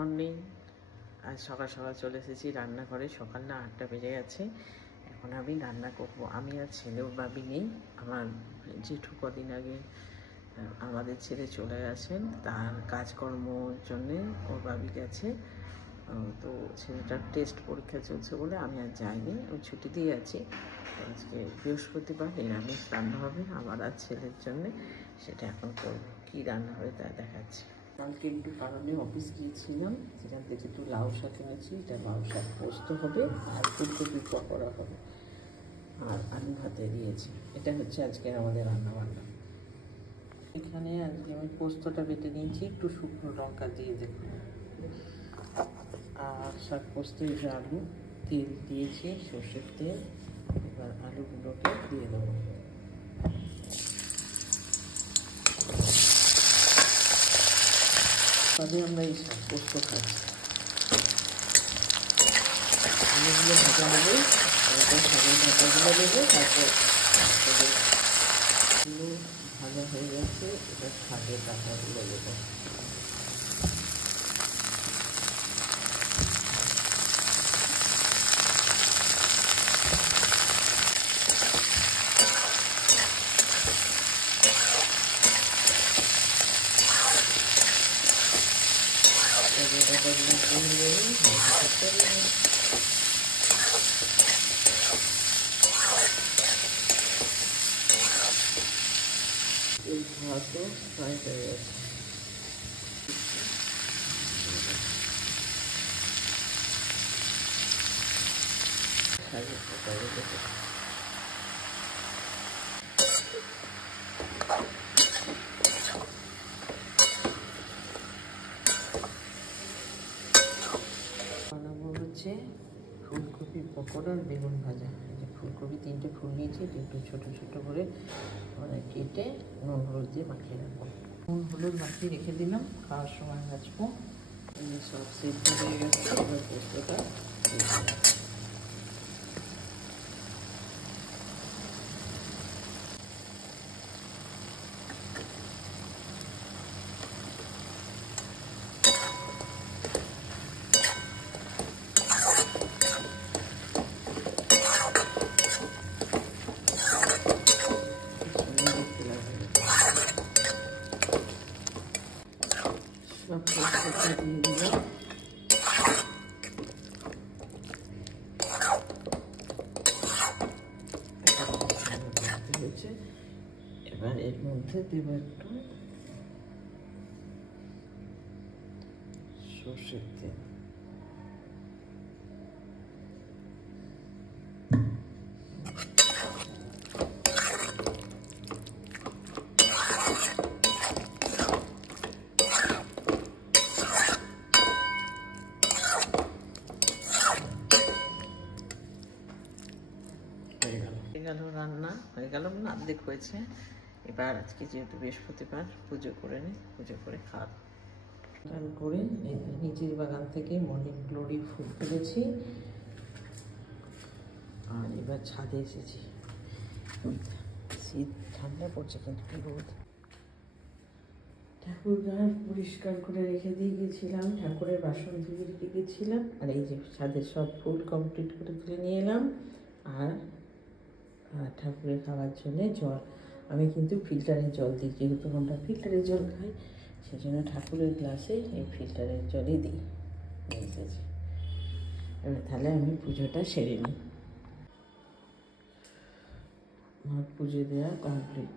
Morning. আজ সকাল সকাল চলে এসেছি রান্নাঘরে। সকাল না 8টা বেজে গেছে। এখন আমি রান্না করব। আমি আর ছেলেও বাবি নেই। আমার জেঠু কদিন আগে আমাদের ছেড়ে চলে গেছেন, তার কাজকর্মর জন্যে ওর বাবি গেছে। তো ছেলেটার টেস্ট পরীক্ষা চলছে বলে আমি আর যাইনি, আমি ছুটি দিয়ে আছি। আজকে বৃহস্পতিবার, নিরামিষ রান্না হবে আমার আর ছেলের জন্যে। সেটা এখন করবো। কী রান্না হবে তা দেখাচ্ছি। কালকে একটু কারণে অফিস গিয়েছিলাম, সেখান থেকে একটু লাউ শাক এনেছি। এটা লাউ শাক পোস্ত হবে আর ফুলকপি পকোড়া হবে আর আলু ভাতে দিয়েছি। এটা হচ্ছে আজকের আমাদের রান্না বান্না। এখানে আজকে আমি পোস্তটা বেটে নিয়েছি, একটু শুকনো লঙ্কা দিয়ে দেখুন। আর শাক পোস্ত যে আলু তেল দিয়েছি, সর্ষের তেল। এবার আলুগুলোকে দিয়ে দেবো। তবে আমরা এই শাক পোস্ত খাচ্ছি। আলুগুলো ভাজা হবে, তারপর শাকের ভাজাগুলো দেবো। তারপর আলু ভাজা হয়ে গেছে, এবার শাকের ডাঁটাগুলো দেবো। এই ভাতও ফ্রাই হয়ে গেছে। বানাবো হচ্ছে ফুলকপি পকোড়া আর বেগুন ভাজা। ফুলকপি 3টে ফুল নিয়েছি, একটু ছোটো ছোটো করে কেটে নুন হলুদ দিয়ে মাখিয়ে রাখবো। নুন হলুদ মাখিয়ে রেখে দিলাম, খাওয়ার সময় ভাজবো। সব সেদ্ধ হয়ে গেছে, এবার পোস্তটা সব পোস্তটা দিয়ে দিলাম। এবার এর মধ্যে দেবো একটু সর্ষের তেল। রান্না হয়ে গেল, না অর্ধেক হয়েছে। এবার আজকে যেহেতু বৃহস্পতিবার, পুজো করে নিই, পুজো করে খাওয়া দাওয়া করে নিজের বাগান থেকে মর্নিং গ্লোরি ফুল তুলেছি। আর এবার ছাদে এসেছি। শীত ঠান্ডা পড়ছে কিন্তু কি রোদ। ঠাকুর ঘর পরিষ্কার করে রেখে দিয়ে গেছিলাম, ঠাকুরের বাসন ধুয়ে রেখে গেছিলাম। আর এই যে ছাদের সব ফুল কমপ্লিট করে তুলে নিয়ে এলাম। আর ঠাকুরের খাওয়ার জন্যে জল আমি কিন্তু ফিল্টারের জল দিই, যেহেতু আমরা ফিল্টারের জল খাই, সেই জন্য ঠাকুরের গ্লাসে এই ফিল্টারের জলই দিই। এসেছি, এবার তাহলে আমি পুজোটা সেরে নিই। আমার পুজো দেওয়া কমপ্লিট।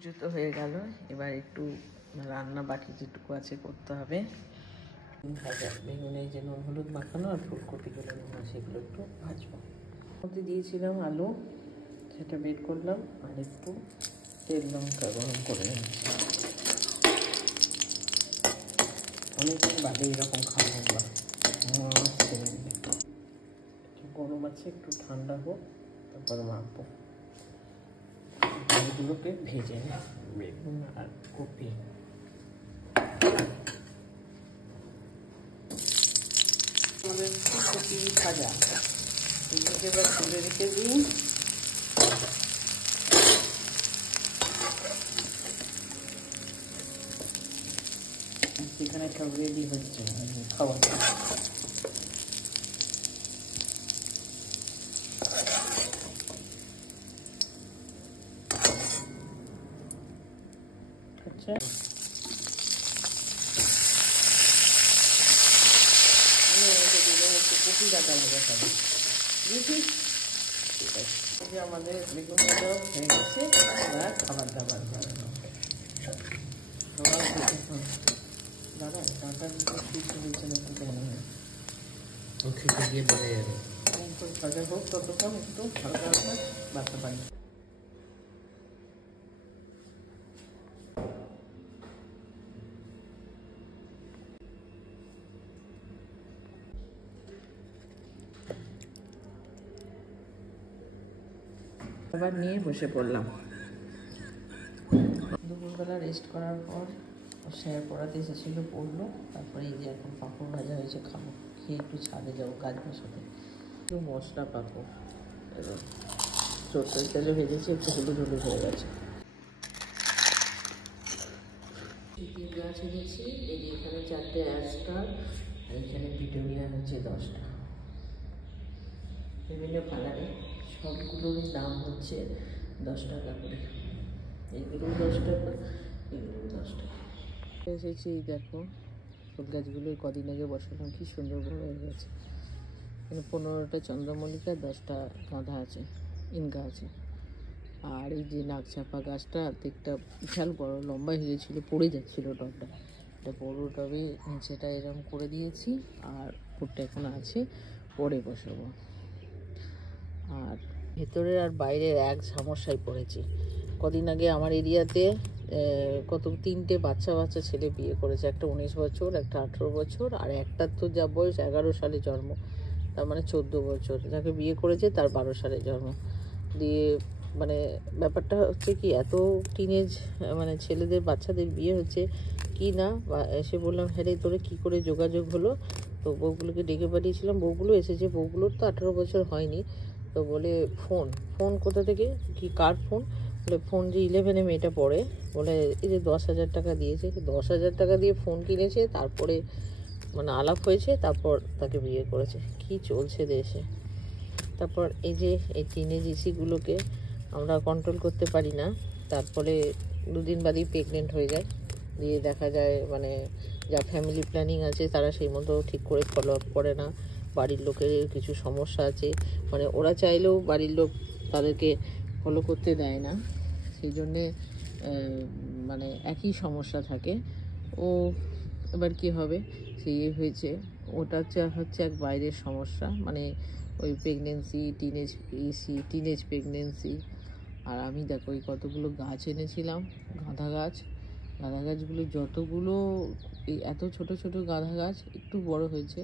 পুজো তো হয়ে গেল, এবার একটু রান্না বাকি যেটুকু আছে করতে হবে। ভাজা বেগুন, এই যে নুন হলুদ মাখানো আর ফুলকপিগুলো নেওয়া, সেগুলো একটু ভাজবো। মধ্যে দিয়েছিলাম আলু, সেটা বের করলাম। আর একটু তেল লঙ্কা গরম করে নিচ্ছি। অনেকদিন বাদে এরকম খাবো আমরা। গরম আছে, একটু ঠান্ডা হোক তারপরে মাখবো। এগুলোকে ভেজে নেব, বেগুন আর কপি। আমাদের কপি ভাজা, এগুলোকে এবার তুলে রেখে দিই। সেখানে সব রেডি হচ্ছে খাওয়া। আচ্ছা, কপি কাটা ভাজা খাবো, বুঝিস? ঠিক আছে, আমাদের বেগুন ভাজাও হয়ে গেছে। এবার খাবার দাবার দাদা ডাটা কিছু হয়েছে না, একটু কেন খেতে গিয়ে বেড়ে যাবে। ভাজা হোক ততক্ষণ একটু হালকা হালকা বাড়তে পারি। আবার নিয়ে বসে পড়লাম। দুপুরবেলা রেস্ট করার পর স্যার পড়াতে এসেছিলো, পড়লো। তারপরে এই যে এখন পাঁপড় ভাজা হয়েছে, খাবো। খেয়ে একটু ছাদে যাবো গাছ বসাতে। একটু মশলা পাঁপড়, এবার সরষের তেলে ভেজেছি, একটু হলুদ হলুদ হয়ে গেছে। তিন গাছ এনেছি, এই যে এখানে 4টে অ্যাস্টার, আর এখানে পিটুনিয়া হচ্ছে 10টা, বিভিন্ন কালারে। সবগুলোর দাম হচ্ছে 10 টাকা করে। এগুলো 10 টাকা, এগুলো 10 টাকা। এসেছি, দেখো ফুল গাছগুলো কদিন আগে বসালাম, কি সুন্দর বড় হয়ে গেছে। এখানে 15টা চন্দ্রমল্লিকা, 10টা গাঁদা আছে, ইনকা আছে। আর এই যে নাকচাপা গাছটা অর্ধেকটা বিশাল বড়, লম্বা হয়ে গেছিল, পড়ে যাচ্ছিল টবটা। এটা বড় টবে নিচেটা এরকম করে দিয়েছি, আর উপরটা এখন আছে, পরে বসাবো। আর ভেতরে আর বাইরের এক সমস্যায় পড়েছি। কদিন আগে আমার এরিয়াতে কত 3টে বাচ্চা ছেলে বিয়ে করেছে। একটা 19 বছর, একটা 18 বছর, আর একটার তো যা বয়স 11 সালে জন্ম, তার মানে 14 বছর। যাকে বিয়ে করেছে তার 12 সালে জন্ম। দিয়ে মানে ব্যাপারটা হচ্ছে কি, এত টিনেজ মানে ছেলেদের বাচ্চাদের বিয়ে হচ্ছে কি না। এসে বললাম, হ্যাঁ রে তোরে কী করে যোগাযোগ হলো? তো বউগুলোকে ডেকে পাঠিয়েছিলাম, বউগুলো এসেছে। বউগুলোর তো 18 বছর হয়নি। তো বলে ফোন কোথা থেকে, কি কার ফোন? বলে ফোন যে 11-এ মেয়েটা পড়ে, বলে এই যে 10,000 টাকা দিয়েছে, 10,000 টাকা দিয়ে ফোন কিনেছে, তারপরে মানে আলাপ হয়েছে, তারপর তাকে বিয়ে করেছে। কি চলছে দেশে। তারপর এই যে এই টিনেজ ইসিগুলোকে আমরা কন্ট্রোল করতে পারি না, তারপরে 2 দিন বাদেই প্রেগনেন্ট হয়ে যায়। দিয়ে দেখা যায় মানে যা ফ্যামিলি প্ল্যানিং আছে তারা সেই মতো ঠিক করে ফলো আপ করে না। বাড়ির লোকের কিছু সমস্যা আছে, মানে ওরা চাইলেও বাড়ির লোক তাদেরকে ফলো করতে দেয় না। সেই জন্যে মানে একই সমস্যা থাকে। ও এবার কি হবে, সেই হয়েছে। ওটা হচ্ছে এক বাইরের সমস্যা, মানে ওই প্রেগনেন্সি, টিনেজ প্রেগনেন্সি। আর আমি দেখো এই কতগুলো গাছ এনেছিলাম, গাঁদা গাছগুলো যতগুলো, এই এত ছোট ছোট গাঁদা গাছ একটু বড় হয়েছে,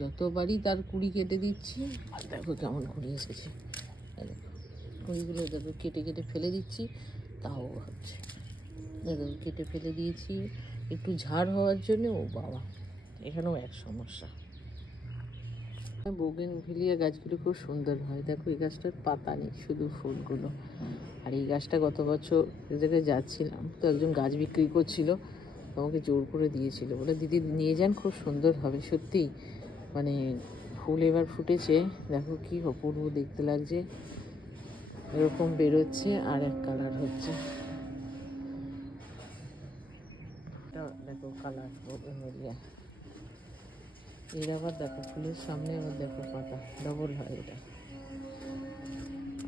যতবারই তার কুড়ি কেটে দিচ্ছি। আর দেখো কেমন কুড়ি এসেছে, দেখো কুড়িগুলো দেখো কেটে ফেলে দিচ্ছি, তাও হচ্ছে। দেখো কেটে ফেলে দিয়েছি একটু ঝাড় হওয়ার জন্য। ও বাবা, এখানেও এক সমস্যা। বোগেনভিলিয়া গাছগুলো খুব সুন্দর হয়। দেখো এই গাছটার পাতা নেই, শুধু ফুলগুলো। আর এই গাছটা গত বছর এক জায়গায় যাচ্ছিলাম, তো একজন গাছ বিক্রি করছিল, আমাকে জোর করে দিয়েছিল, বলে দিদি নিয়ে যান, খুব সুন্দর হবে। সত্যি মানে ফুল এবার ফুটেছে, দেখো কি অপূর্ব দেখতে লাগছে। এরকম বেরোচ্ছে আর এক কালার হচ্ছে। দেখো কালার বোগেনভিলিয়া। এর আবার দেখো ফুলের সামনে আবার দেখো পাতা ডবল হয় এটা।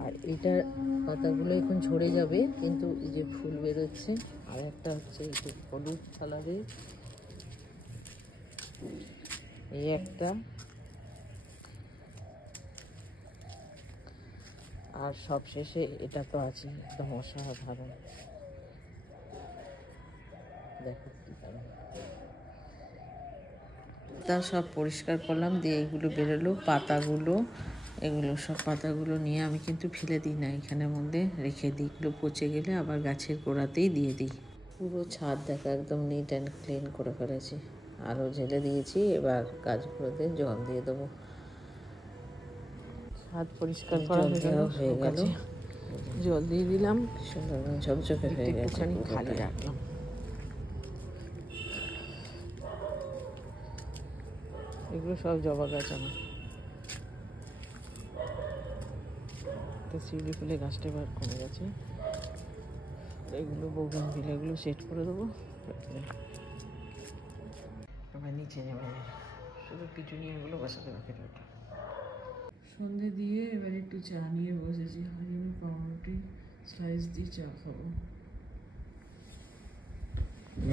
আর এটার পাতাগুলো এখন ঝরে যাবে, কিন্তু এই যে ফুল বেরোচ্ছে। আর একটা হচ্ছে একটু হলুদ কালারের, এই একটা। আর সবশেষে এটা তো আছে, একদম অসাধারণ। দেখো কি দারুণ। তা সব পরিষ্কার করলাম, দিয়ে এইগুলো বেরোলো পাতাগুলো। এগুলো সব পাতাগুলো নিয়ে আমি কিন্তু ফেলে দিই না, এখানের মধ্যে রেখে দিই। এগুলো পচে গেলে আবার গাছের গোড়াতেই দিয়ে দিই। পুরো ছাদ দেখা একদম নিট অ্যান্ড ক্লিন করে ফেলেছি, আলো জ্বেলে দিয়েছি। এবার গাছগুলোতে জল দিয়ে দেবো। ছাদ পরিষ্কার করা হয়ে গেল, জল দিয়ে দিলাম, সুন্দর ঝকঝকে হয়ে গেছে। খালি রাখলাম। এগুলো সব জবা গাছ আমার, তো শিউলি ফুলের গাছটা এবার কমে গেছে। এগুলো বোগেনভিল, এগুলো সেট করে দেবো। এবার নিচে নেমে শুধু পিটুনিয়াগুলো বসাতে বাকি রইল। সন্ধে দিয়ে এবার একটু চা নিয়ে বসেছি। হারিয়ে পাউরুটি স্লাইস দিয়ে চা খাবো।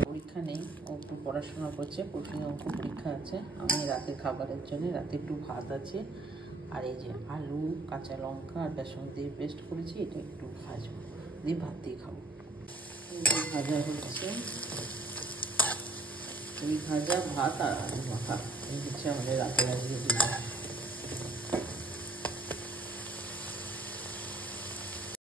পরীক্ষা নেই, ও একটু পড়াশোনা করছে, কঠিন অঙ্ক পরীক্ষা আছে। আমি রাতে খাবারের জন্য রাতে একটু ভাত আছে, আর এই যে আলু, কাঁচা লঙ্কা আর বেসন দিয়ে পেস্ট করেছি, এটা একটু ভাজবো, দিয়ে ভাত দিয়ে খাবো। ভাজা হচ্ছে, এই ভাজা ভাত আর আলু মাখা, এই হচ্ছে আমাদের রাতের আজকে ডিনার।